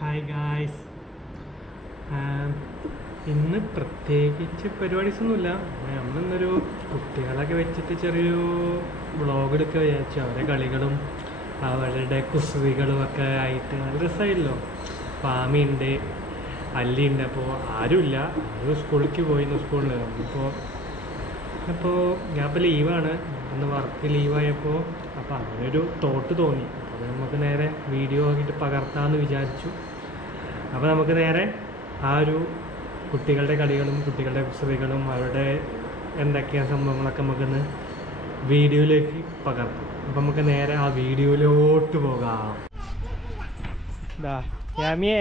Hi guys ഇന്ന് പ്രത്യേകിച്ച് പരിപാടീസൊന്നുമില്ല നമ്മളിന്നൊരു കുട്ടികളൊക്കെ വെച്ചിട്ട് ചെറിയൊരു വ്ളോഗ് എടുക്കുക വിചാരിച്ചു. അവരുടെ കളികളും അവരുടെ കുസൃതികളും ഒക്കെ ആയിട്ട് നല്ല രസമായില്ലോ. പാമിയുണ്ട് അല്ലിയുണ്ട് അപ്പോൾ ആരുമില്ല. ആരും സ്കൂളിലേക്ക് പോയിരുന്നു സ്കൂളിൽ അപ്പോൾ അപ്പോൾ ഞാൻ ഇപ്പോൾ ലീവാണ്. അന്ന് വർക്ക് ലീവായപ്പോൾ അപ്പോൾ ഒരു തോട്ട് തോന്നി. അപ്പോൾ നമുക്ക് നേരെ വീഡിയോ ആക്കിയിട്ട് പകർത്താമെന്ന് വിചാരിച്ചു. അപ്പോൾ നമുക്ക് നേരെ ആ ഒരു കുട്ടികളുടെ കളികളും കുട്ടികളുടെ കുസൃതികളും അവരുടെ എന്തൊക്കെയാണ് സംഭവങ്ങളൊക്കെ നമുക്കൊന്ന് വീഡിയോയിലേക്ക് പകർത്താം. അപ്പോൾ നമുക്ക് നേരെ ആ വീഡിയോയിലോട്ട് പോകാം. ഇതാ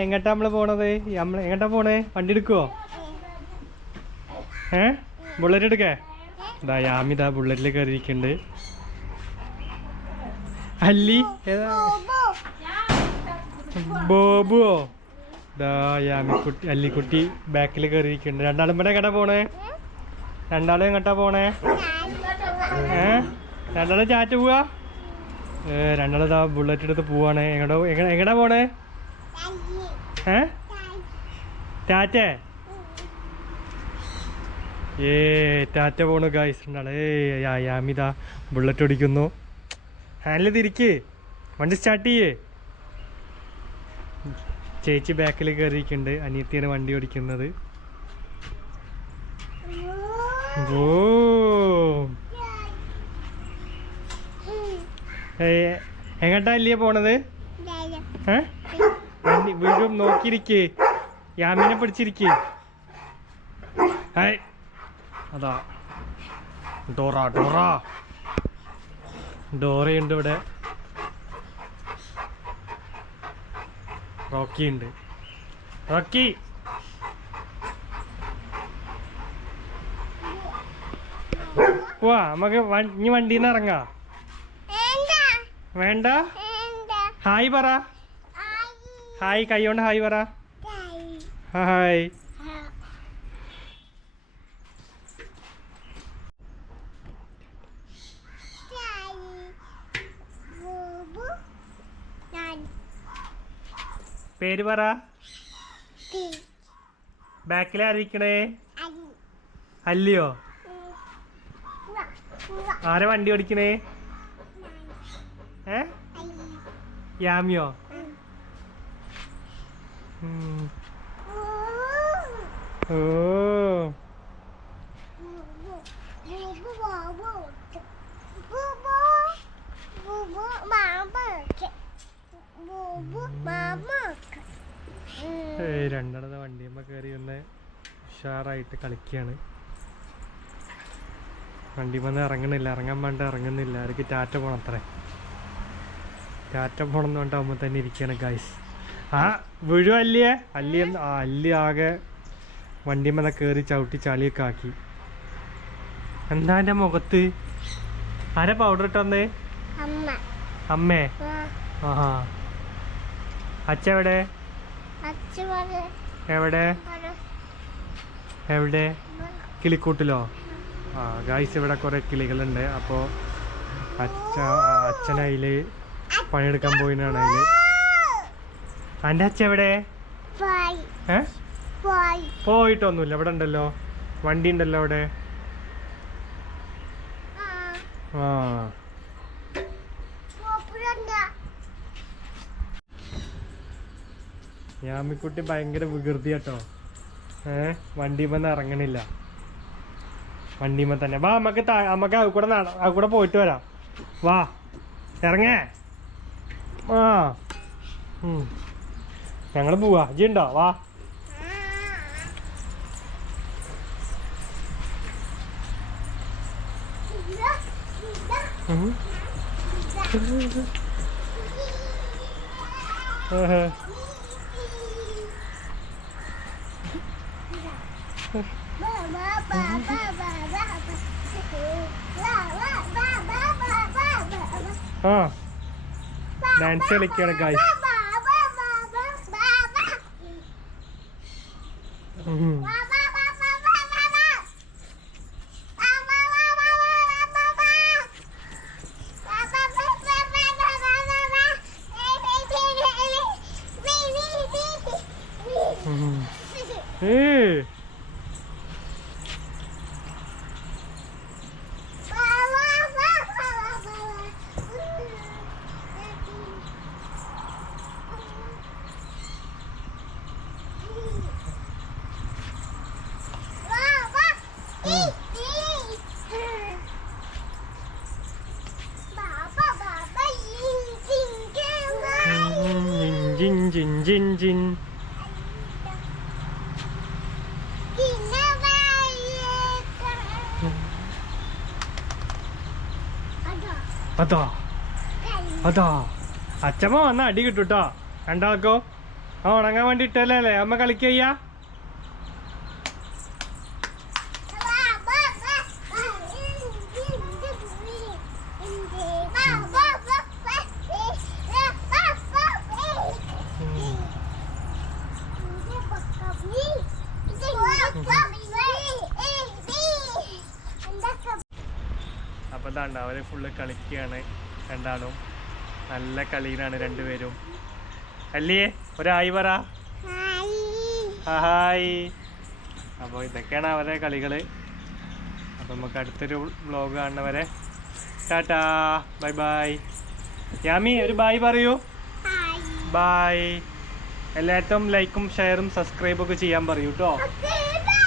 എങ്ങോട്ടാ നമ്മൾ പോണത്? നമ്മൾ എങ്ങോട്ടാ പോണേ? വണ്ടി എടുക്കുവോ? ഏ? ബുള്ളറ്റ് എടുക്കേ? ഇതാ യാമി ഇതാ ബുള്ളറ്റിൽ കയറിയിരിക്കുന്നുണ്ട് അല്ലി? ഏതാ? ബോബുവോ? യാമിക്കുട്ടി അല്ലിക്കുട്ടി ബാക്കിൽ കയറിയിരിക്കുന്നുണ്ട് രണ്ടാളും ഇവിടെ എങ്ങോട്ടാ പോണേ? രണ്ടാളും എങ്ങട്ടാ പോണേ? ഏ? രണ്ടാളും ചാറ്റ് പോവാ? രണ്ടാളും ഇതാ ബുള്ളറ്റ് എടുത്ത് പോവാണ്. എങ്ങടോ എങ്ങടാ പോണേ? ഏ? ടാറ്റേ? ഏ ടാറ്റ പോണു ഗായ്സ് രണ്ടാൾ ഏ യാമിത ബുള്ളറ്റ് ഓടിക്കുന്നു. ഹാൻഡിൽ തിരിക്ക് വണ്ടി സ്റ്റാർട്ട് ചെയ്യേ. ചേച്ചി ബാക്കിൽ കയറിയിട്ടുണ്ട് അനിയത്തിയാണ് വണ്ടി ഓടിക്കുന്നത്. ഏ, എങ്ങട്ടാ അല്ലേ പോണത്? വീണ്ടും വണ്ടി നോക്കിയിരിക്കേ. യാമിനെ പിടിച്ചിരിക്കേ. ഹായ്. അതാ. Dora Dora. ഡോറയുണ്ട് ഇവിടെ. റോക്കി! ഉണ്ട് റോക്കി വാ നമുക്ക് ഇനി വണ്ടിന്ന് നിന്ന് ഇറങ്ങാ. വേണ്ട. ഹായ് പറ. ഹായ്. കൈ കൊണ്ട് ഹായ് പറ. ഹായ്. പേര് പറ. ബാക്കിൽ ആരിക്കണേ അല്ലയോ ആരെ വണ്ടി ഓടിക്കണേ? ഏ? യാമിയോ? ഓ. രണ്ടെണ്ണത വണ്ടിയമ്മ കയറി ഒന്ന് ഉഷാറായിട്ട് കളിക്കുകയാണ് വണ്ടിമന്ന് ഇറങ്ങണില്ല. ഇറങ്ങാൻ വേണ്ട ഇറങ്ങുന്നില്ല. അവർക്ക് ടാറ്റ പോണം അത്രേ. ടാറ്റ പോണം എന്ന് അമ്മ തന്നെ ഇരിക്കുകയാണ് ഗൈസ് ആ വീഴും അല്ലിയേ? അല്ലി ആ അല്ലി ആകെ വണ്ടിമന്ന കയറി ചവിട്ടി ചളിയൊക്കെ ആക്കി. എന്താ എന്റെ മുഖത്ത്? ആരാ പൗഡർ ഇട്ടന്നേ അമ്മ. അമ്മേ? ആഹാ. അച്ഛ എവിടെ? എവിടെ? എവിടെ? കിളിക്കൂട്ടിലോ? ആ ഗായ്സ് ഇവിടെ കുറേ കിളികളുണ്ട്. അപ്പോ അച്ഛ അച്ഛൻ അതിൽ പണിയെടുക്കാൻ പോയിനാണ് അതിൽ എന്റെ അച്ഛ എവിടെ? ഏ? പോയിട്ടൊന്നുമില്ല. ഇവിടെ ഉണ്ടല്ലോ. വണ്ടി ഉണ്ടല്ലോ അവിടെ. ആ ആ പോപ്പുരണ്ട യാമിക്കുട്ടി ഭയങ്കര വികൃതി കേട്ടോ. ഏ വണ്ടിമെന്ന് ഇറങ്ങണില്ല. വണ്ടിമ തന്നെ വാ നമുക്ക് നമുക്ക് അത് കൂടെ അത് കൂടെ പോയിട്ട് വരാം. വാ ഇറങ്ങേ. ആ ഞങ്ങൾ പോവാ. ഇജ്ജ് ഉണ്ടോ വാ. ഉം. ഏഹ്. ആ. ഡാൻസ് കളിക്കാണ് ഗായ്സ് ഉം. ജിൻ ജിൻ ജിൻ ജിൻ. അതാ. അതാ. അച്ഛമ്മ വന്ന അടി കിട്ടൂട്ടോ. രണ്ടാൾക്കോ. ആ ഉണങ്ങാൻ വേണ്ടി ഇട്ടല്ലേ അമ്മ കളിക്കയ്യ? ഇതാണ്ട് അവർ ഫുള്ള് കളിക്കുകയാണ് രണ്ടാളും. നല്ല കളിയിലാണ് രണ്ടുപേരും. അല്ലേ? ഒരായി പറ. ഹായ്. അപ്പോൾ ഇതൊക്കെയാണ് അവരുടെ കളികൾ. അപ്പോൾ നമുക്ക് അടുത്തൊരു വ്ലോഗ് കാണുന്നവരെ ടാറ്റാ. Bye bye. യാമി ഒരു ബായ് പറയൂ. ബായ് എല്ലായിട്ടും ലൈക്കും ഷെയറും സബ്സ്ക്രൈബും ഒക്കെ ചെയ്യാൻ പറയൂ കേട്ടോ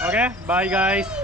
ഓക്കെ ബൈ ഗായ്സ്.